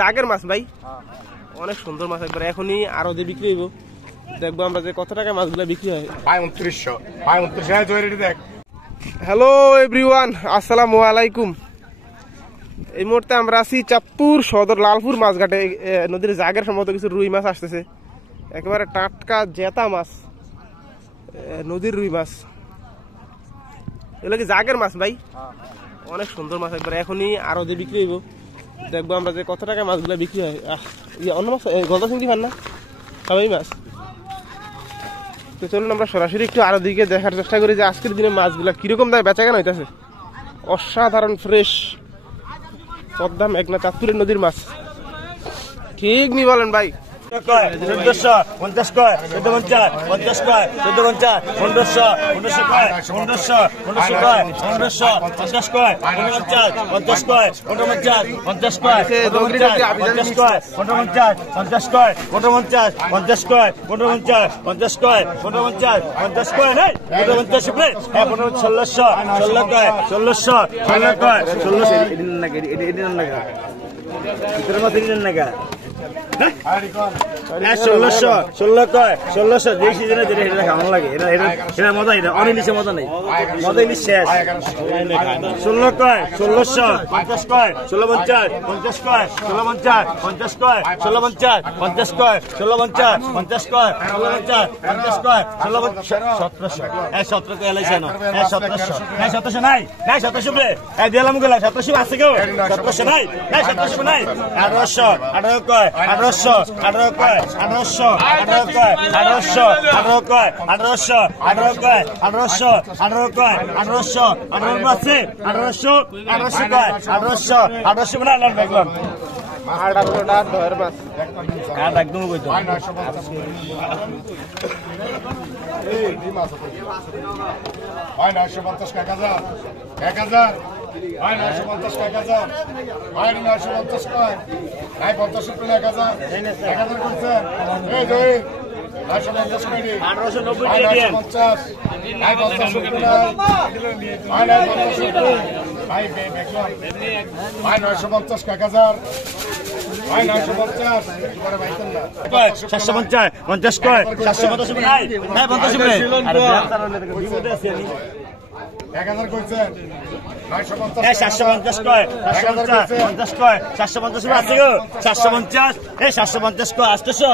জাগের মাছ ভাই, অনেক সুন্দর মাছ। একবার এখনই আরো যে বিক্রি হইব, দেখবো আমরা যে কত টাকা মাছগুলা বিক্রি হয়। হ্যালো এভরিওয়ান, আসসালামু আলাইকুম। এই মুহূর্তে আমরা আছি চাঁদপুর সদর লালপুর মাছঘাটে। নদীর জাগের সম্ভবত কিছু রুই মাছ আসতেছে, একেবারে টাটকা জেতা মাছ, নদীর রুই মাছ। এগুলো কি জাগের মাছ ভাই, অনেক সুন্দর মাছ। একবার এখনই আরো যে বিক্রি হইব, দেখবো আমরা যে কত টাকা মাছগুলা বিক্রি হয়। অন্য মাছ গলদা চিংড়ি খান না সবাই মাছ। তো চলুন আমরা সরাসরি একটু আরো দিকে দেখার চেষ্টা করি যে আজকের দিনে মাছগুলা কিরকম দামে বেচা কেনা হইতেছে। অসাধারণ ফ্রেশ পদ্মা মেঘনা চাঁদপুরের নদীর মাছ, ঠিক নি বলেন ভাই? 1450 কয় 1450 50 কয় 1450 1500 1500 কয় 1500 1500 কয় 1500 50 কয় 1550 50 কয় 1550 50 কয় 1550 কয় 1550 50 কয় 1550 50 কয় 1550 50 কয় 1550 50 কয় নাই 1550 উপরে 1600 16 কয় 1600 16 কয় 1600 এদিন নাকি এদিন নাকি ভিতরে মাছ এদিন নাকি 1600 16 কয় 1600 যে সিজনে যেটা এটা কেমন লাগে, এটা মজা, এটা অনিলিশে মজা নেই, মজা ইলিশ শেষ। 16 কয় 1600 50 কয় 1650 50 কয় 1650 50 কয় 1650 50 কয় 1650 50 কয় 1650 50 কয় 1700 17 কয় এলাইছে না 1700 1700 নাই 1700 রে দিলাম গলা 1700 আছে কেউ 1700 নাই 1700 নাই 1800 18 কয় 1800 18 কয় 1800 18 কয় 1800 18 কয় 1800 18 কয় 1800 18 কয় 1800 18 আছে 1800 1800 কয় 1800 1800 বনা লান দেখলাম 1800 টাকা ধর মাছ আর একদম কইতো এই মাছ হয় 950 টাকা 1000 হয় 950 টাকা 1000 হয় 950 কয় নাই 50 টাকা 1000 1000 করছে এই দুই 950 কয় 1890 টাকা দিয়ে 50 নাই 50 টাকা হয় 950 ভাই দেখলাম হয় 950 টাকা 1000 হয় 950 এবারে বাইতেন না 750 50 কয় 750 নাই নাই 50 রে আরে বিপদে আছি আমি 1000 কইছেন 950 750 কয় 750 কয় 750 আছে গো 750 750 কয় 800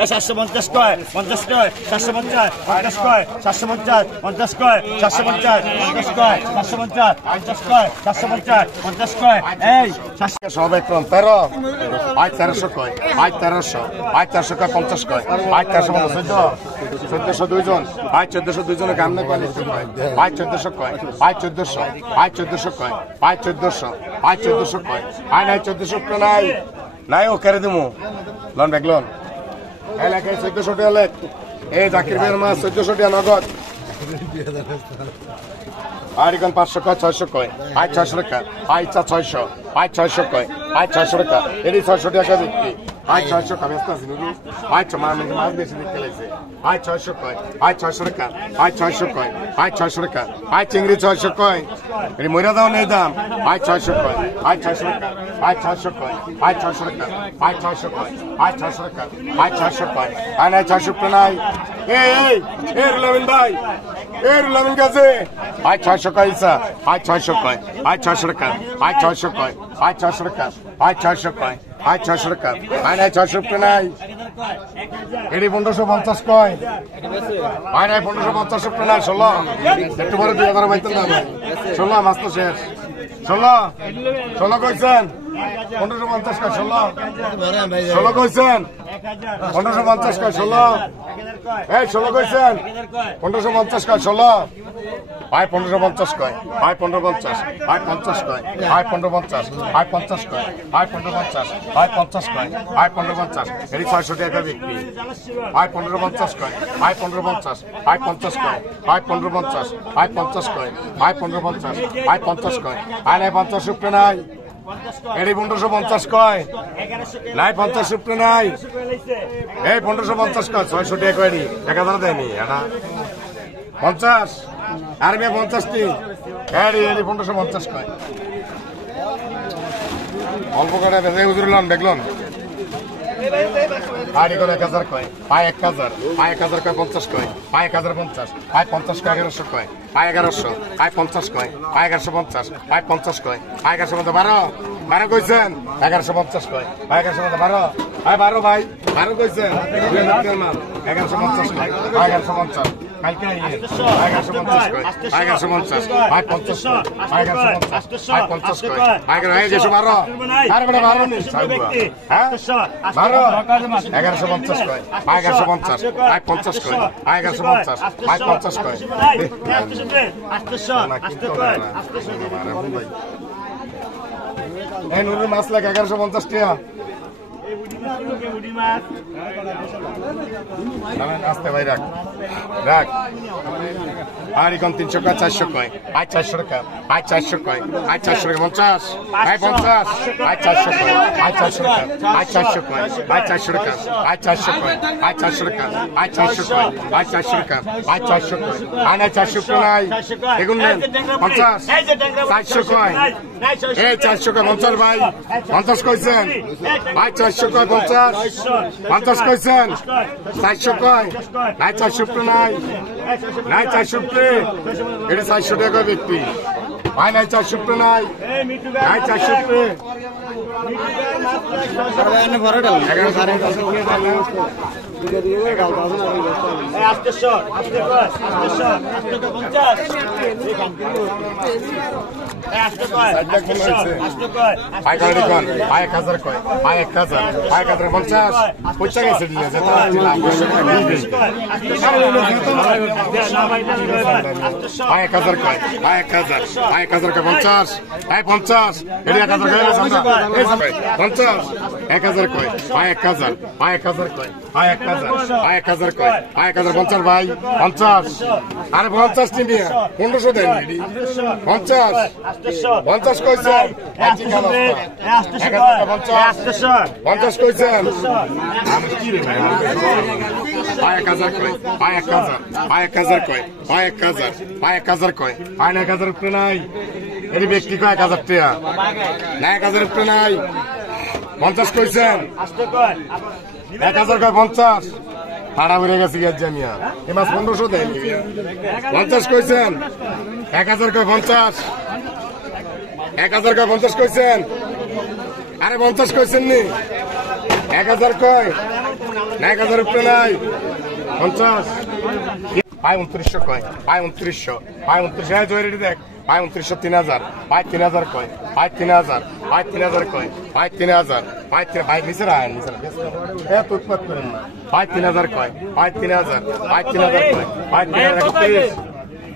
750 কয় 50 কয় 750 50 কয় 750 50 কয় 750 50 কয় 750 50 কয় 750 50 কয় এই সব একদম 13 আজ 1300 কয় আজ 1300 আজ 400 কয় 50 কয় আজ 1400 দুইজন আজ 1400 দুইজনে কাম না পারে আজ 1400 কয় আজ 1400 আজ 1400 কয় আজ 1400 আজ 1400 কয় আজ নাই 1400 কয় নাই ও করে দিমু লন দেখলন এলাকায় 1400 টাকা লেখ এই জাকির ভাইয়ের মাছ 1400 টাকা নগদ আর এখন 500 কয় 600 কয় আজ 600 টাকা আজ 600 আজ 600 কয় আজ 600 টাকা এটি 600 টাকা বিক্রি আজ 600 টাকা ব্যস্ত আছি নাকি আজ মাছ বেশি দেখতে লাগছে আজ 600 কয় আজ 600 টাকা আজ 600 কয় আজ 600 টাকা আজ চিংড়ি 600 কয় এটি মইরা দাও নেই দাম আজ 600 কয় আজ 600 টাকা আজ 600 কয় আজ 600 টাকা আজ 600 কয় আজ 600 টাকা আজ 600 কয় আর নাই 600 টাকা নাই এই রুলামিন ভাই রুলামিন কাছে আজ 600 কয় ইসা আজ 600 কয় আজ 600 টাকা আজ 600 কয় আজ 600 টাকা আজ 600 কয় আজ 600 টাকা আর নাই 600 টাকা নাই এটি 1550 কয় আর নাই 1550 টাকা নাই 16 একটু পরে 2000 বাইতেন না 16 মাস তো শেষ 16 কইছেন 1550 কয় 16 কইছেন 1550 কয় 16 এই 16 কইছেন 1550 কয় 16 ভাই 1550 কয় ভাই 1550 ভাই 50 কয় ভাই 1550 ভাই 50 কয় ভাই 1550 ভাই 50 কয় ভাই 1550 এটি 600 টাকা বিক্রি ভাই 1550 কয় ভাই 1550 ভাই 50 কয় ভাই 1550 ভাই 50 কয় ভাই 1550 ভাই 50 কয় আর নাই 50 টাকা নাই এটি 1550 কয় নাই 50 টাকা নাই এই 1550 কয় 600 টাকা কয় 1000 দেয়নি এটা 50 আর মেয়ে 50টি এডি 1550 কয় অল্প করে বেঁচে হুজুর লন দেখলন আর এগুলো 1000 কয় পায় 1000 পায় 1000 কয় 50 কয় পায় 1050 পায় 50 কয় 1100 কয় পায় 1100 পায় 50 কয় পায় 1150 পায় 50 কয় পায় 1150 12 কইছেন 1150 কয় পায় 1150 12 ভাই 12 ভাই 12 কইছেন 1150 কয় পায় 1150 কালকে আইয়ে 1150 কয় পায় 1150 পায় 50 কয় পায় 1150 পায় 50 কয় পায় 12 আরে বড় 12 নি হ্যাঁ 12 1150 কয় পায় 1150 পায় 50 কয় পায় 1150 পায় 50 কয় এই নুরুল মাছ লাগে 1150 টাকা আসতে ভাই রাখ রাখ আর এখন 300 কয় 400 কয় আয় 400 টাকা আয় 400 কয় আয় 400 টাকা 50 আয় 50 আয় 400 কয় আয় 400 টাকা আয় 400 কয় আয় 400 টাকা আয় 400 কয় আয় 400 টাকা আয় 400 কয় আয় 400 টাকা আয় 400 কয় আয় না 400 কয় নাই এগুন নেন 50 400 কয় এই 400 কয় 50 ভাই 50 কইছেন ভাই 400 কয় 50 50 কইছেন 400 কয় নাই 400 কয় নাই নাই 400 কয় এটা 400 টাকা ব্যক্তি ভাই নাই 400 কয় নাই নাই 400 কয় ভাই 50 আরে 50 নিবি 1500 দেন 50 50 কইছেন 50 কইছেন আমি কি রে ভাই 1000 কই 1000 কই 1000 কই 1000 উপরে নাই এর ব্যক্তি কয় 1000 টাকা না 1000 উপরে নাই 50 কইছেন 1000 কয় 50 ভাড়া বেড়ে গেছে জামিয়া এ মাস 1500 দেয় 50 কইছেন 1000 কয় 50 1000 কয় 50 কইছেন আরে 50 কইছেন নি 1000 কয় না 1000 উপরে নাই 50 পায় 2900 কয় পায় 2900 জয়েরি দেখ পায় 2900 3000 পায় 3000 কয় পায় 3000 পায় 3000 কয় পায় 3000 পায় 3 ভাই নিচে রায় নিচে এত উৎপাত করেন না পায় 3000 কয় পায় 3000 পায় 3000 কয় পায় 3000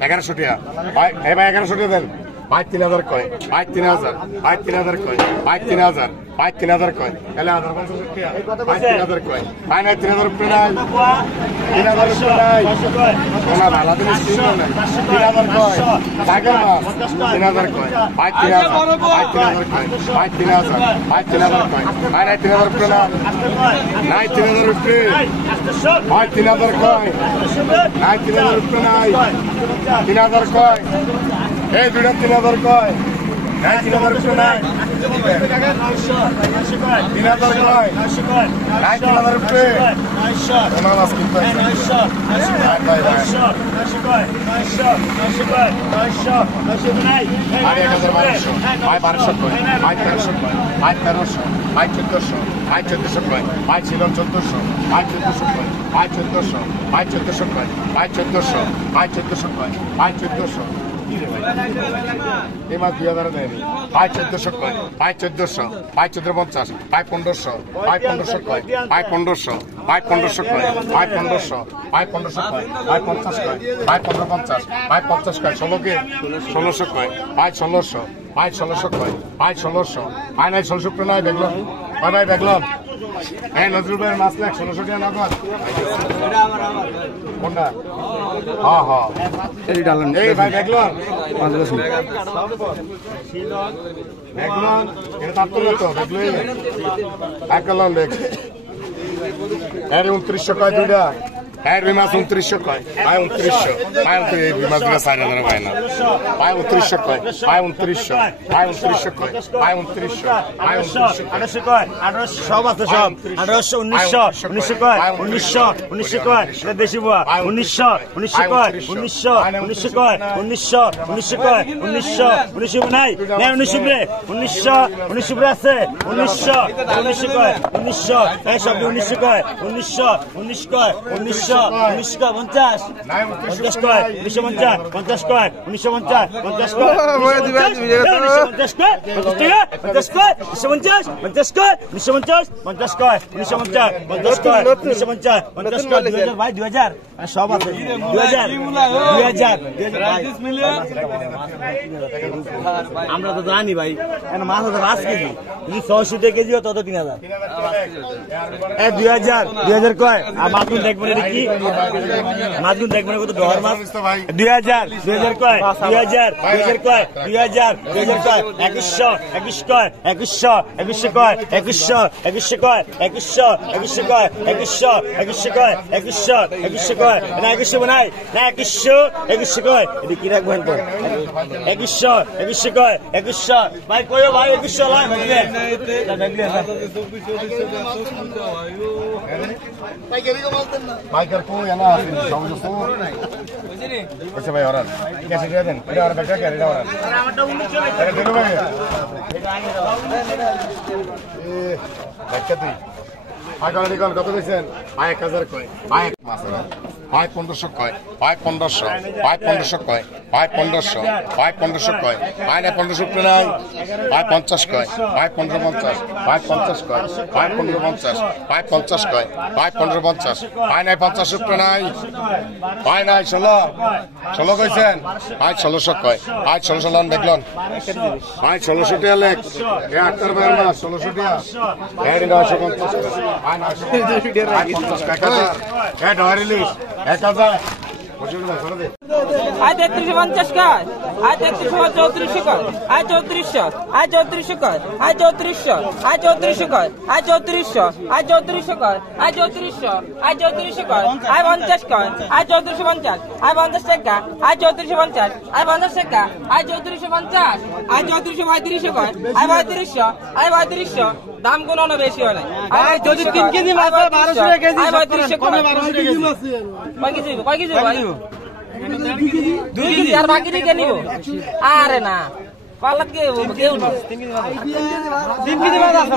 1100 টাকা পায় এই ভাই 1100 টাকা দেন পায় 3000 কয় পায় 3000 পায় 3000 কয় পায় 3000 পায় 3000 কয় এলা 1500 টাকা পায় 3000 কয় পায় না 3000 উপরে নাই 3000 উপরে নাই সোনা ভালো দিন 3000 কয় টাকা না 3000 কয় পায় 3000 পায় 3000 কয় পায় 3000 পায় 3000 কয় পায় না 3000 উপরে নাই 3000 উপরে পায় 3000 কয় নাই 3000 উপরে নাই 3000 কয় এই দুটো 3000 কয় নাই 3000 উপরে নাই 3000 কয় নাই 3000 উপরে সোনা মাছ কিনতে ভাই ভাই ভাই আরে 1200 ভাই 1200 কয় ভাই 1300 কয় ভাই 1300 ভাই 1400 ভাই 1400 কয় ভাই ছিল 1400 ভাই 1400 কয় ভাই 1400 ভাই 1400 কয় ভাই 1400 ভাই 1400 কয় ভাই 1400 এই মাছ 2000 দেয়নি ভাই 1400 কয় ভাই 1400 ভাই 1450 ভাই 1500 ভাই 1500 কয় ভাই 1500 ভাই 1500 কয় ভাই 1500 ভাই 1500 কয় ভাই 50 কয় ভাই 1550 ভাই 50 কয় 16 কে 1600 কয় ভাই 1600 ভাই 1600 কয় ভাই 1600 ভাই নাই 1600 করে নাই দেখলাম ভাই ভাই দেখলাম এই নজরুল ভাইয়ের মাছ লাখ 1600 টাকা না কর কোনটা হ্যাঁ হ্যাঁ এই ডালেন এই ভাই দেখলাম দেখলাম এটা তার তো দেখলো একলাম দেখ আরে 2900 কয় দুইটা হ্যাঁ রুই মাছ 2900 কয় ভাই 2900 ভাই 29 এই রুই মাছগুলো 4000 ভাই না ভাই 2900 কয় ভাই 2900 ভাই 2900 কয় ভাই 2900 ভাই 1800 কয় 1800 সব আছে সব 1800 1900 1900 কয় 1900 1900 কয় এটা দেশি বুয়া 1900 1900 কয় 1900 1900 কয় 1900 1900 কয় 1900 1900 নাই না 1900 রে 1900 1900 রে আছে 1900 1900 কয় 1900 এই সব 1900 কয় 1900 19 কয় 1900 19 কয় 50 50 কয় 1950 50 কয় 1950 50 কয় 1950 কয় 50 কয় 1950 50 কয় 1950 50 কয় 1950 50 কয় 1950 50 কয় 2000 ভাই 2000 সব আছে 2000 আমরা তো জানি ভাই মাছ আছে 5 কেজি যদি 600 কেজি হয় তত 3000 2000 কয় আর মাছগুলো দেখবেন এটা কি মাছগুলো দেখবেন কত ডর মাছ 2000 কয় 2000 কয় 2000 কয় 2100 কয় 2100 কয় 2100 কয় 2100 কয় 2100 কয় 2100 কয় না 2100 বানাই না 2100 কয় এটা কি রাখবেন তো 2100 কয় 2100 ভাই কইও ভাই 2100 লাই ভাই বাইকার কো এনা আছে সবুজ কো আচ্ছা ভাই ওরা ক্যাশ দিয়ে দেন এটা আর ব্যাটা করে এটা ওরা আর আমারটা 1900 এটা দেবো ভাই এটা আগে দাও এ ব্যাটা তুই আগালি কোন কত দিছেন 1000 কয় 1 মাস না 1500 কয় 1500 কয় 1500 কয় 1500 কয় 1500 কয় 50 কয় 1550 50 কয় 1550 নাই 50 নাই 16 কইছেন 1600 কয় 1600 লন দেখলন 1600 টাকা লেখ এ আক্তার ভাইয়ের মাছ 1600 টাকা এর 950 টাকা এ ডরিলিস 1000 আয় 3350 কয় আয় 3334 কয় আয় 3400 আয় 3400 কয় আয় 3400 আয় 3400 কয় আয় 3400 আয় 3400 কয় আয় 3400 আয় 3400 কয় আয় 50 কয় আয় 3450 আয় 50 টাকা আয় 3450 আয় 50 টাকা আয় 3450 আয় 3435 কয় আয় 3200 আয় 3200 দাম কোনো না বেশি হয় না আয় যদি 3 কেজি মাছ 1200 টাকা কেজি আয় 3200 কয় 1200 কেজি মাছ কয় কেজি ভাই 2 কেজি আর বাকি দিকে নিব আরে না পালাত কে কেউ 3 কেজি মাছ আছে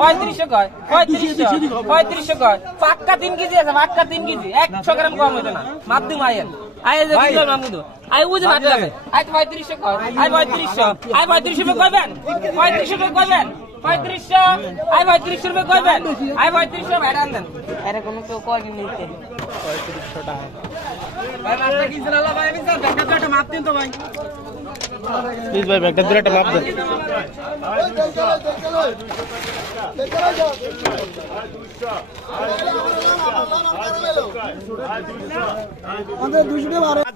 ভাই 3500 কয় 3500 কয় পাক্কা 3 কেজি আছে পাক্কা 3 কেজি 100 গ্রাম কম হইতো না মাধ্যম আয়েন আয় যে কিলো মামুদু আয় ওই যে মাছ আছে আয় 3500 কয় আয় 3500 আয় 3500 কইবেন 3500 কইবেন 3500 আয় 3500 রুপে কইবেন আয় 3500 ভাই দেন আরে কোন কেউ কয় কি নিতে 3500 টাকা ভাই মাছটা কিনছেন আল্লাহ ভাই আমি স্যার ব্যাগটা তো একটা মাপ দিন তো ভাই প্লিজ ভাই ব্যাগটা দিলে একটা মাপ দেন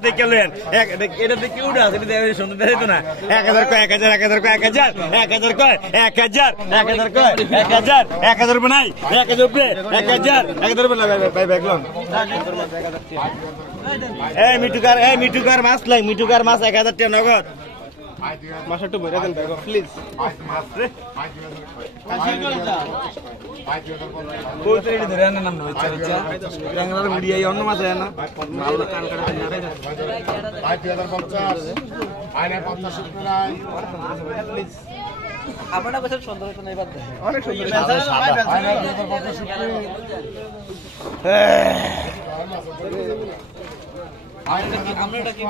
দেখলেন এটা দেখে উঠে আছে এটা সুন্দর দেখতো না 1000 কয় 1000 কয় 1000 কয় 1000 বানাই 1000 উপরে 1000 উপরে ভাই দেখলাম মিঠুকার মাছ লাই মিঠুকার মাছ 1000 টাকা নগদ মাছটা একটু ভরে দেন ব্যাগ প্লিজ অন্য মাছ না আপনারা বসে সুন্দর তো নাই বাদ অনেক সুন্দর আমরা এটা কি